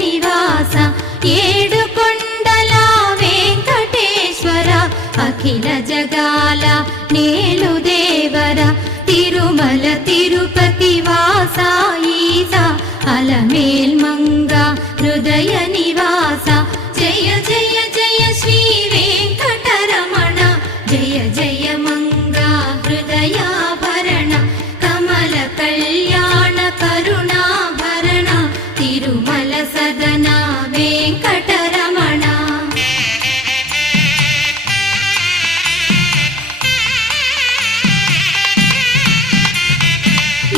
నివాస ఏడుకొండల వెంకటేశ్వర అఖిల జగాల నేలు దేవర తిరుమల తిరుపతి వాస ఈస అలమేల్ మంగ హృదయ నివాస జయ జయ జయ శ్రీ వెంకటరమణ జయ జయ మంగ హృదయాభరణ కమల కళ్యాణ కరుణాభరణ తిరుమల సదన వెంకటరమణ.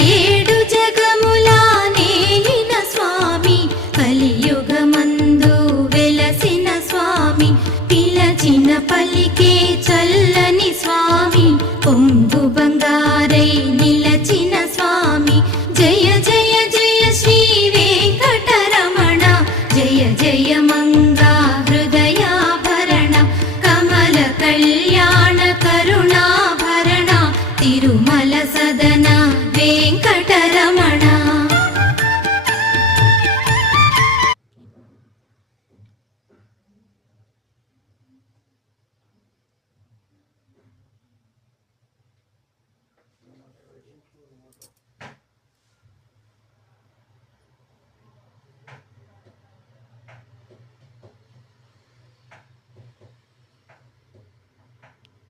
ఏడు జగముల నేలిన స్వామి కలియుగమందు వెలసిన స్వామి పిలచిన పలికే చల్లని స్వామి పొంగు బంగారై నిలచిన స్వామి జయ జయ జయ శ్రీ వెంకటరమణ జయ జయ మంగా హృదయాభరణ కమల కళ్యాణ కరుణాభరణ తిరుమల సదన వెంకటరమణ.